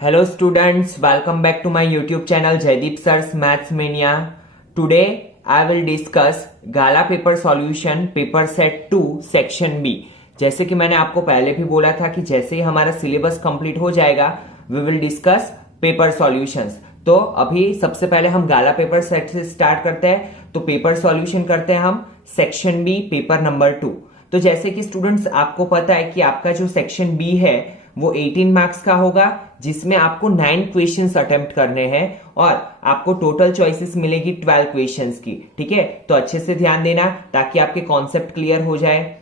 Hello students, welcome back to my YouTube channel Jaideep Sir's Maths Mania. Today I will discuss Gala paper solution paper set 2 section B. जैसे कि मैंने आपको पहले भी बोला था कि जैसे ही हमारा सिलेबस कंप्लीट हो जाएगा we will discuss paper solutions. तो अभी सबसे पहले हम गाला पेपर सेट से स्टार्ट करते हैं। तो पेपर सॉल्यूशन करते हैं हम सेक्शन बी पेपर नंबर 2। तो जैसे कि स्टूडेंट्स आपको पता है कि आपका जो सेक्शन बी है वो 18 मार्क्स का होगा, जिसमें आपको 9 क्वेश्चंस अटेम्प्ट करने हैं और आपको टोटल चॉइसेस मिलेगी 12 क्वेश्चंस की। ठीक है, तो अच्छे से ध्यान देना ताकि आपके कॉन्सेप्ट क्लियर हो जाए।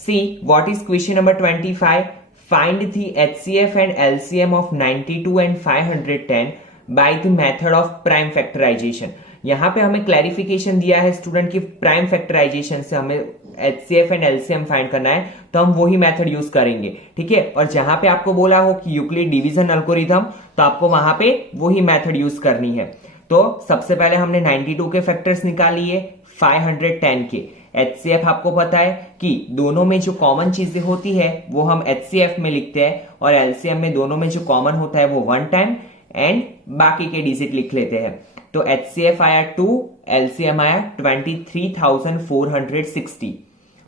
See what is question number 25। Find the HCF and LCM of 92 and 510 by the method of prime factorization. यहां पे हमें क्लैरिफिकेशन दिया है स्टूडेंट की प्राइम फैक्टराइजेशन से हमें एचसीएफ एंड एलसीएम फाइंड करना है, तो हम वही मेथड यूज करेंगे। ठीक है, और जहां पे आपको बोला हो कि यूक्लिड डिवीजन एल्गोरिथम, तो आपको वहां पे वही मेथड यूज करनी है। तो सबसे पहले हमने 92 के फैक्टर्स निकाल लिए, 510 के। एचसीएफ आपको पता है कि दोनों में जो कॉमन चीजें होती है वो हम एचसीएफ में लिखते हैं, और एलसीएम में दोनों में जो कॉमन होता है वो 1 टाइम एंड बाकी के डिजिट लिख लेते हैं। तो एचसीएफ आया 2, एलसीएम आया 23,460।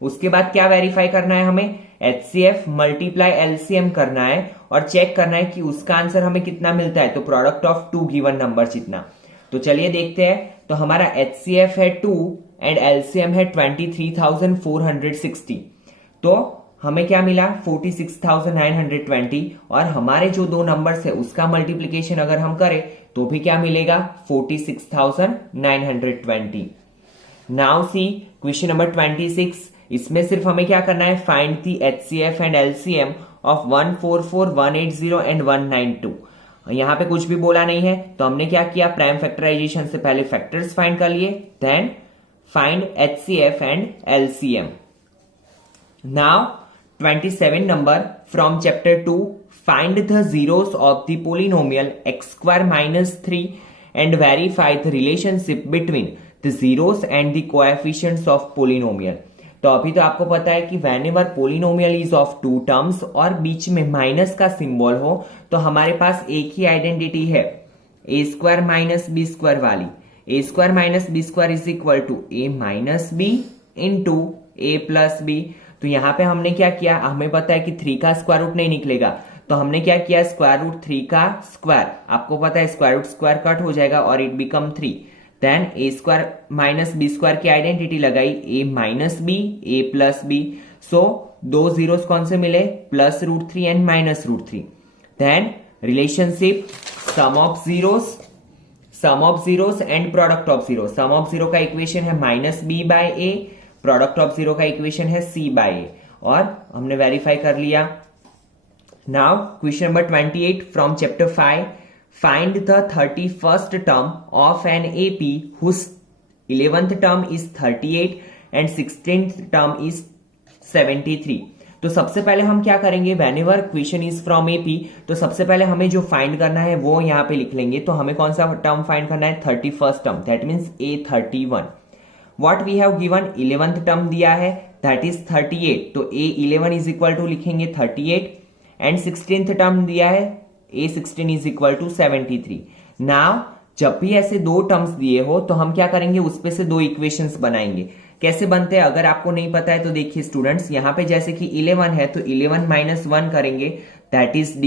उसके बाद क्या वेरीफाई करना है हमें, एचसीएफ मल्टीप्लाई एलसीएम करना है और चेक करना है कि उसका आंसर हमें कितना मिलता है, तो प्रोडक्ट ऑफ 2 गिवन नंबर जितना। तो चलिए देखते हैं। तो हमारा एचसीएफ है 2 एंड एलसीएम है 23,460। तो हमें क्या मिला 46,920, और हमारे जो दो नंबर्स है उसका मल्टीप्लीकेशन अगर हम करें तो भी क्या मिलेगा 46,920। Now see question number 26। इसमें सिर्फ हमें क्या करना है, find the HCF and LCM of 144, 180 and 192। यहां पे कुछ भी बोला नहीं है, तो हमने क्या किया, प्राइम फैक्टराइजेशन से पहले फैक्टर्स फाइंड कर लिए, then find HCF and LCM. Now 27 number from chapter 2, find the zeros of the polynomial x square minus 3 and verify the relationship between the zeros and the coefficients of polynomial। तो अभी तो आपको पता है कि whenever polynomial is of 2 terms और बीच में minus का सिंबल हो तो हमारे पास एक ही आइडेंटिटी है, a square minus B square वाली। a square minus B square is equal to a minus B into a plus B. तो यहां पे हमने क्या किया, हमें पता है कि 3 का स्क्वायर रूट नहीं निकलेगा, तो हमने क्या किया, स्क्वायर रूट 3 का स्क्वायर, आपको पता है स्क्वायर रूट स्क्वायर कट हो जाएगा और it become 3। Then A square minus B square की आइडेंटिटी लगाई, A minus B A plus B. So दो जीरोस कौन से मिले, plus root 3 and minus root 3। Then relationship sum of zeros and product of zero. Sum of zero का equation है minus B by A, product of zero का equation है C by A, और हमने वेरीफाई कर लिया। Now question number 28 from chapter 5, find the 31st term of an AP whose 11th term is 38 and 16th term is 73। तो सबसे पहले हम क्या करेंगे, whenever question is from AP, तो सबसे पहले हमें जो फाइंड करना है वो यहां पे लिख लेंगे। तो हमें कौन सा टर्म फाइंड करना है, 31st term, that means A31। What we have given 11th term दिया है that is 38, तो A11 इज इक्वल टू लिखेंगे 38 एंड 16th टर्म दिया है A16 is equal to 73। Now जब भी ऐसे दो टर्म्स दिए हो तो हम क्या करेंगे, उस पे से दो इक्वेशंस बनाएंगे। कैसे बनते हैं अगर आपको नहीं पता है तो देखिए स्टूडेंट्स, यहां पे जैसे कि 11 है तो 11 माइनस 1 करेंगे दैट इज D,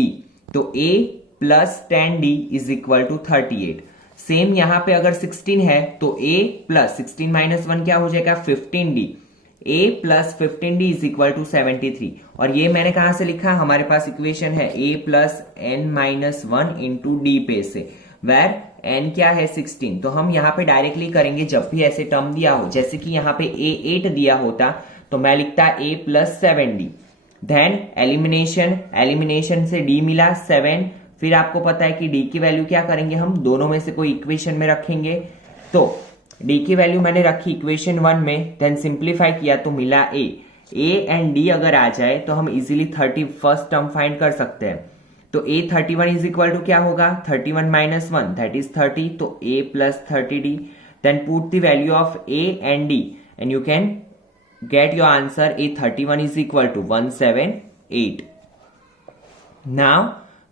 तो A plus 10D is equal to 38। Same यहां पे अगर 16 है तो a प्लस 16 माइनस 1 क्या हो जाएगा 15d, a plus 15d is equal to 73। और ये मैंने कहां से लिखा, हमारे पास इक्वेशन है a plus n minus 1 into D पे से, वेर n क्या है 16। तो हम यहाँ पे डायरेक्टली करेंगे, जब भी ऐसे टर्म दिया हो, जैसे कि यहाँ पे a8 दिया होता तो मैं लिखता a plus 7d। Then elimination से d मिला 7, फिर आपको पता है कि d की वैल्यू क्या करेंगे, हम दोनों में से कोई इक्वेशन में रखेंगे। तो d की वैल्यू मैंने रखी इक्वेशन 1 में, देन सिंप्लीफाई किया तो मिला a एंड d अगर आ जाए तो हम इजीली 31st टर्म फाइंड कर सकते हैं। तो A31 इज इक्वल टू क्या होगा, 31 माइनस 1 दैट इज 30, तो a plus 30d। Then put the value of a and d and you can get your answer. A31 is equal to 178। Now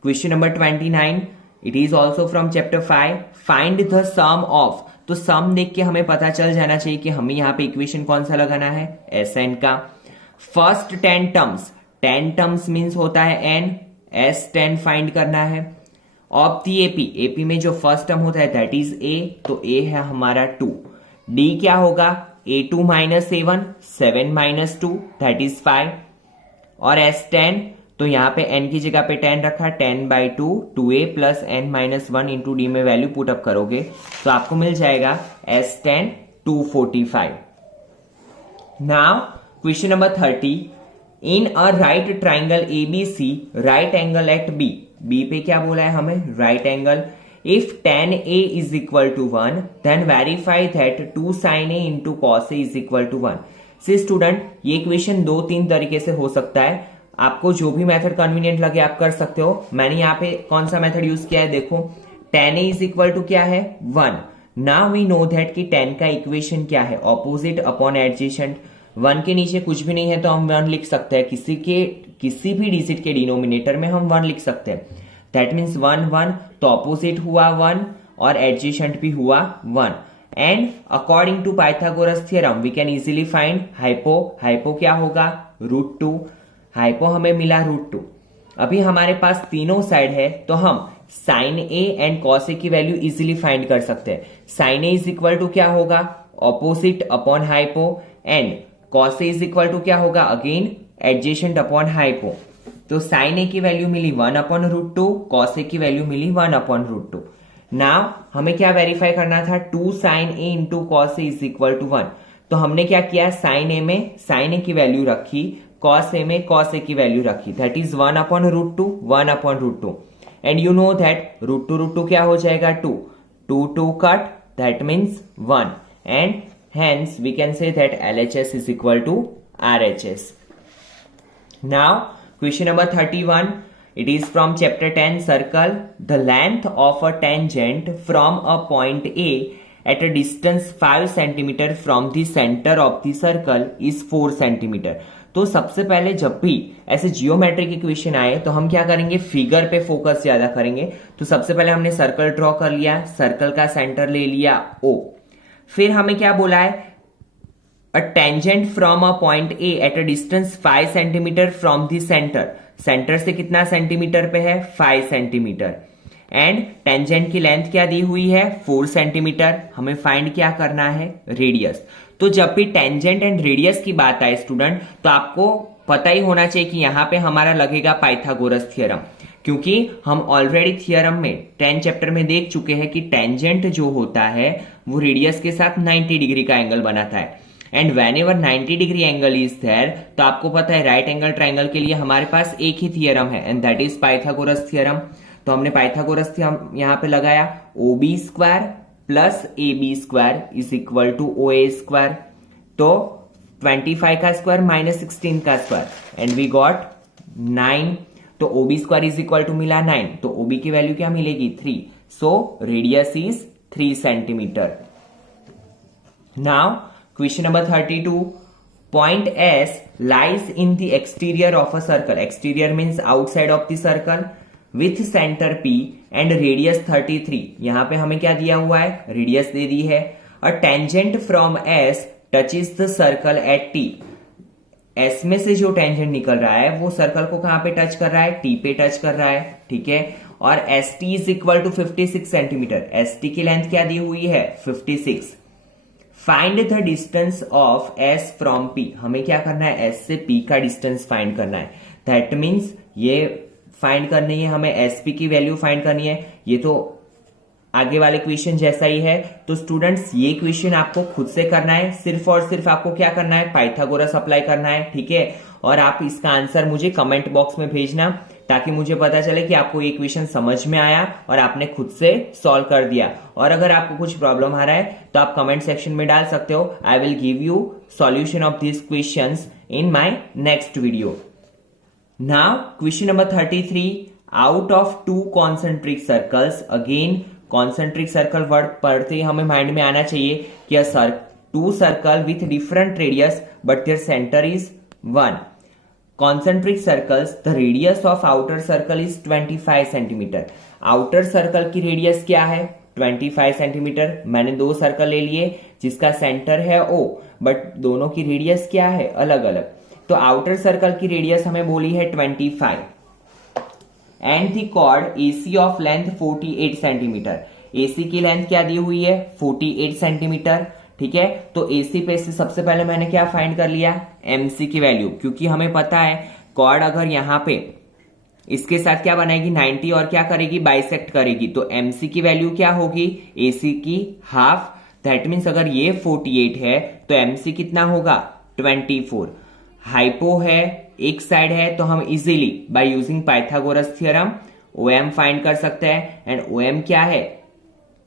question number 29, it is also from chapter 5, find the sum of. तो sum देख के हमें पता चल जाना चाहिए कि हमें यहाँ पे इक्वेशन कौन सा लगाना है, Sn का। फर्स्ट 10 टर्म्स, 10 टर्म्स मीन्स होता है n, S10 फाइंड करना है। ऑफ दी एपी में जो फर्स्ट टर्म होता है दैट इज a, तो a है हमारा 2। d क्या होगा, a2 minus a1, 7 minus 2 that is 5। और S10, तो यहाँ पे n की जगह पे 10 रखा, 10/2, 2a plus n minus 1 into D में वैल्यू पुट अप करोगे तो आपको मिल जाएगा S10 245। Now question number 30, in a right triangle ABC, right angle at B पे क्या बोला है हमें, right angle. If tan A is equal to 1 then verify that 2 sin A into cos A is equal to 1। See student, ये question 2-3 तरीके से हो सकता है, आपको जो भी मेथड कन्वीनियंट लगे आप कर सकते हो। मैंने यहाँ पे कौन सा मेथड यूज किया है, देखो tan A is equal to क्या है, 1। नाउ वी नो दैट कि tan का इक्वेशन क्या है, ऑपोजिट अपॉन एडजेसेंट। 1 के नीचे कुछ भी नहीं है तो हम 1 लिख सकते हैं, किसी भी डिजिट के डिनोमिनेटर में हम 1 लिख सकते हैं। दैट मीन्स 1 1, तो ऑपोजिट हुआ 1 और एडजेसेंट भी हुआ 1। And according to Pythagoras theorem we can easily find hypo क्या होगा, √2। हाइपो हमें मिला √2। अभी हमारे पास तीनों साइड है तो हम sine A and cos A की वैल्यू इजीली फाइंड कर सकते हैं। Sine A is equal to क्या होगा, opposite upon hypo, and cos A is equal to क्या होगा, अगेन एडजेसेंट अपॉन हाइपो। तो साइन ए की वैल्यू मिली 1/√2, कॉस ए की वैल्यू मिली 1/√2। नाउ हमें क्या वेरीफाई करना था, 2 sin A into cos A is equal to 1। तो हमने क्या किया, साइन ए में साइन ए की वैल्यू रखी, कॉस ए में कॉस ए की वैल्यू रखी, that is 1/√2, 1/√2। And you know that √2 क्या हो जाएगा, 2 cut, that means 1, and hence we can say that LHS is equal to RHS. Now question number 31, it is from chapter 10, circle. The length of a tangent from a point A at a distance 5 cm from the center of the circle is 4 cm. तो सबसे पहले जब भी ऐसे geometric equation आए तो हम क्या करेंगे, फिगर पे फोकस ज्यादा करेंगे। तो सबसे पहले हमने सर्कल ड्रॉ कर लिया, सर्कल का सेंटर ले लिया O। फिर हमें क्या बोला है, a tangent from a point A at a distance 5 centimetre from the centre. Centre से कितना सेंटीमीटर पे है, 5 सेंटीमीटर। एंड टेंजेंट की लेंथ क्या दी हुई है, 4 सेंटीमीटर। हमें फाइंड क्या करना है, रेडियस। तो जब भी टेंजेंट एंड रेडियस की बात आए स्टूडेंट, तो आपको पता ही होना चाहिए कि यहां पे हमारा लगेगा पाइथागोरस थ्योरम, क्योंकि हम ऑलरेडी थ्योरम में 10 चैप्टर में देख चुके हैं कि टेंजेंट जो होता है वो रेडियस के साथ 90 डिग्री का एंगल बनाता है। And whenever 90 degree angle is there, तो आपको पता है राइट एंगल ट्राइंगल के लिए हमारे पास एक ही थ्योरम है, and that is Pythagoras theorem. तो हमने पाइथागोरस थ्योरम यहां पे लगाया, OB² plus AB² is equal to OA²। तो 25 का स्क्वायर माइनस 16 का स्क्वायर, एंड वी गॉट 9। तो OB² इज इक्वल टू मिला 9, तो OB की वैल्यू क्या मिलेगी, 3। So radius is 3 centimetre. Now question number 32, point S lies in the exterior of a circle. Exterior means outside of the circle with center P and radius 33. यहां पे हमें क्या दिया हुआ है, रेडियस दे दी है। A tangent from S touches the circle at T. S में से जो टेंजेंट निकल रहा है वो सर्कल को कहां पे टच कर रहा है, T पे टच कर रहा है, ठीक है। और ST is equal to 56 centimetre. ST की लेंथ क्या दी हुई है, 56। Find the distance of S from P। हमें क्या करना है, S से P का डिस्टेंस फाइंड करना है। दैट मीन्स ये फाइंड करनी है हमें, SP की वैल्यू फाइंड करनी है। ये तो आगे वाले क्वेश्चन जैसा ही है। तो स्टूडेंट्स ये क्वेश्चन आपको खुद से करना है, सिर्फ और सिर्फ आपको क्या करना है, पाइथागोरस अप्लाई करना है, ठीक है। और आप इसका आंसर मुझे कमेंट बॉक्स में भेजना, ताकि मुझे पता चले कि आपको ये क्वेश्चन समझ में आया और आपने खुद से सॉल्व कर दिया। और अगर आपको कुछ प्रॉब्लम आ रहा है तो आप कमेंट सेक्शन में डाल सकते हो। I will give you solution of this questions in my next video. Now question number 33, out of 2 concentric circles. Again concentric circle word पढ़ते ही हमें माइंड में आना चाहिए कि 2 circle with different radius but their centre is 1। concentric circles, the radius of outer circle is 25 centimetre. Outer circle की radius क्या है 25 सेंटीमीटर। मैंने दो सर्कल ले लिए जिसका सेंटर है O, बट दोनों की रेडियस क्या है अलग अलग। तो आउटर सर्कल की रेडियस हमें बोली है 25 and the chord AC of length 48 centimetre. AC की लेंथ क्या दी हुई है 48 सेंटीमीटर। ठीक है, तो AC पे से सबसे पहले मैंने क्या फाइंड कर लिया MC की वैल्यू, क्योंकि हमें पता है कॉर्ड अगर यहां पे इसके साथ क्या बनाएगी 90 और क्या करेगी बाइसेक्ट करेगी, तो MC की वैल्यू क्या होगी AC की हाफ। दैट मीन्स अगर ये 48 है तो MC कितना होगा 24। हाइपो है एक साइड है, तो हम easily by using Pythagoras theorem OM find कर सकते हैं। एंड OM क्या है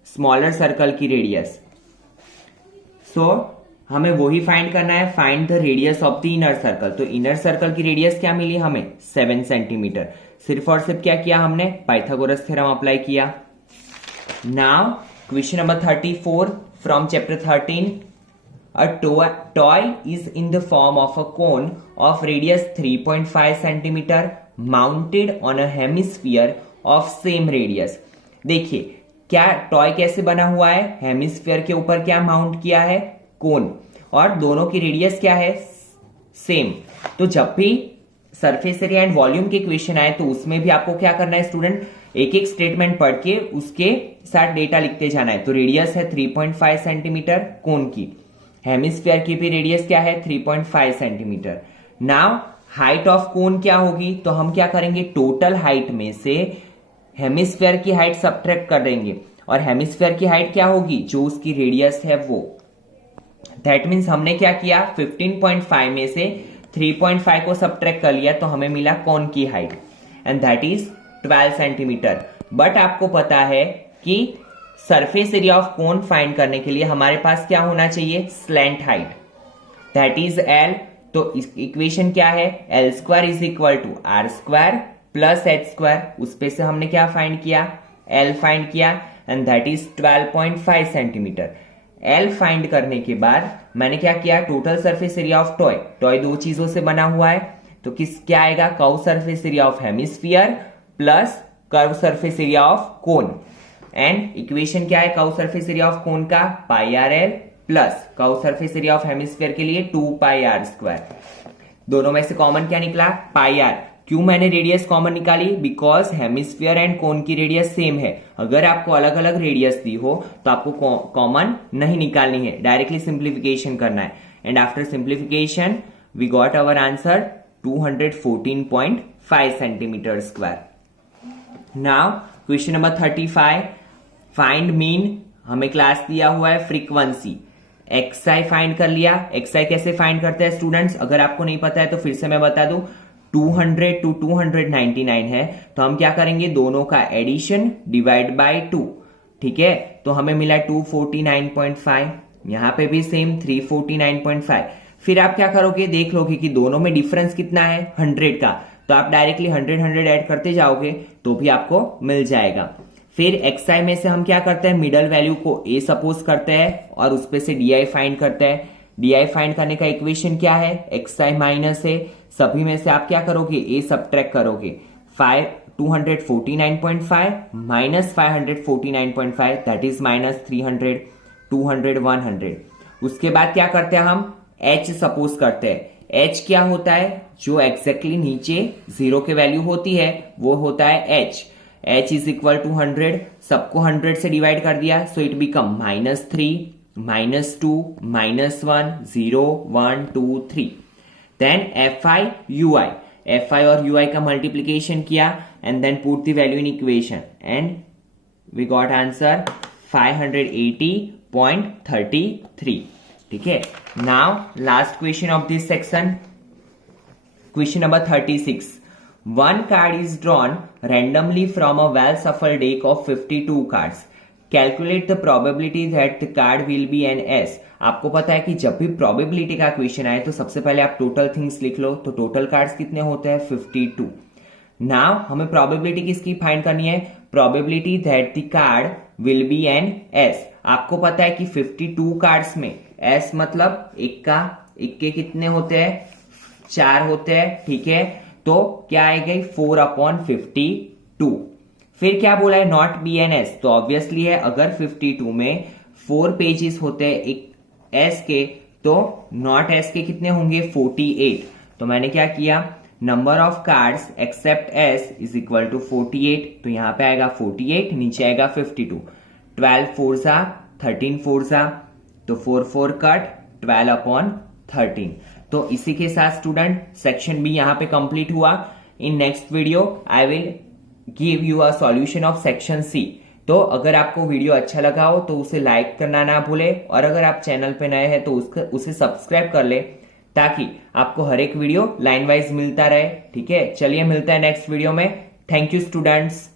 स्मॉलर सर्कल की रेडियस। सो हमें वही फाइंड करना है, find the radius of the inner circle. तो इनर सर्कल की रेडियस क्या मिली हमें 7 सेंटीमीटर। सिर्फ और सिर्फ क्या किया हमने पाइथागोरस थ्योरम अप्लाई किया। Now question number 34 from chapter 13। A toy is in the form of a cone of radius 3.5 centimeter mounted on a hemisphere of same radius। देखिए क्या टॉय कैसे बना हुआ है, हेमिस्फीयर के ऊपर क्या माउंट किया है कोन, और दोनों की रेडियस क्या है सेम। तो जब भी सरफेस एरिया एंड वॉल्यूम के क्वेश्चन आए तो उसमें भी आपको क्या करना है स्टूडेंट, एक एक स्टेटमेंट पढ़ के उसके साथ डेटा लिखते जाना है। तो रेडियस है 3.5 सेंटीमीटर कोन की, हेमिस्फीयर की भी रेडियस क्या है 3.5 centimetre. Now height of cone क्या होगी, तो हम क्या करेंगे टोटल हाइट में से हेमिस्फीयर की हाइट सब्ट्रैक्ट कर देंगे, और हेमिस्फीयर की हाइट क्या होगी जो उसकी रेडियस है वो। दैट मीन्स हमने क्या किया 15.5 में से 3.5 को सब्ट्रैक्ट कर लिया, तो हमें मिला कोन की height and that is 12 centimetre. But आपको पता है कि surface area of cone find करने के लिए हमारे पास क्या होना चाहिए slant height, that is L। तो इक्वेशन क्या है L square is equal to R square plus H square. उस पे से हमने क्या फाइंड किया L फाइंड किया and that is 12.5 centimetre. L find करने के बाद मैंने क्या किया total surface area of toy, toy दो चीजों से बना हुआ है, तो किस क्या आएगा curve surface area of hemisphere plus curve surface area of cone. And equation क्या है curve surface area of cone का pi r l plus curve surface area of hemisphere के लिए 2 पाई आर स्क्वायर। दोनों में से कॉमन क्या निकला पाई आर। क्यों मैंने रेडियस कॉमन निकाली, बिकॉज हेमिस्फीयर एंड कोन की रेडियस सेम है। अगर आपको अलग अलग रेडियस दी हो तो आपको कॉमन नहीं निकालनी है, डायरेक्टली सिंप्लीफिकेशन करना है। And after simplification we got our answer 214.5 centimetre square. Now question number 35 find mean. हमें क्लास दिया हुआ है फ्रीक्वेंसी, XI फाइंड कर लिया। XI कैसे फाइंड करते हैं स्टूडेंट्स, अगर आपको नहीं पता है तो फिर से मैं बता दूं 200 to 299 है, तो हम क्या करेंगे दोनों का एडिशन डिवाइड बाय 2। ठीक है, तो हमें मिला 249.5, यहां पे भी सेम 349.5। फिर आप क्या करोगे देख लोगे कि दोनों में डिफरेंस कितना है 100 का, तो आप डायरेक्टली 100 ऐड करते जाओगे तो भी आपको मिल जाएगा। फिर XI में से हम क्या करते हैं मिडल वैल्यू को A सपोज करते हैं और उस पे से DI फाइंड करते हैं। DI फाइंड करने का इक्वेशन क्या है XI माइनस A। सभी में से आप क्या करोगे A सब्ट्रैक्ट करोगे 249.5 माइनस 549.5 दैट इज माइनस 300, 200, 100। उसके बाद क्या करते हैं हम H सपोज करते हैं। H क्या होता है जो एग्जैक्टली नीचे 0 के वैल्यू होती है वो होता है H। H is equal to 100, सबको 100 से डिवाइड कर दिया, so it become -3, -2, -1, 0, 1, 2, 3। Then FI UI, FI और UI का मल्टीप्लीकेशन किया and then put the value in equation and we got answer 580.33। ठीक है, now last question of this section, question number 36। One card is drawn randomly from a well-shuffled deck of 52 cards. Calculate the probability that the card will be an S. आपको पता है कि जब भी probability का question आए तो सबसे पहले आप टोटल थिंग्स लिख लो, तो टोटल कार्ड्स कितने होते हैं 52। नाउ हमें प्रोबेबिलिटी किसकी फाइंड करनी है, probability that the card will be an S। आपको पता है कि 52 कार्ड्स में S मतलब इक्का, इक्के कितने होते हैं 4 होते हैं, ठीक है। तो क्या आएगा 4/52। फिर क्या बोला है नॉट बी एन एस, तो ऑब्वियसली है अगर 52 में 4 पेजेस होते हैं एक एस के, तो नॉट एस के कितने होंगे 48। तो मैंने क्या किया, number of cards except ace is equal to 48, तो यहां पे आएगा 48, नीचे आएगा 52। 12 4 सा 13 4 सा, तो 4 4 कट 12/13। तो इसी के साथ स्टूडेंट सेक्शन बी यहां पे कंप्लीट हुआ। In next video I will give you a solution of section C. तो अगर आपको वीडियो अच्छा लगा हो तो उसे लाइक करना ना भूले, और अगर आप चैनल पे नए हैं तो उसे सब्सक्राइब कर ले, ताकि आपको हर एक वीडियो लाइन वाइज मिलता रहे, ठीक है। चलिए मिलता है नेक्स्ट वीडियो में। Thank you students.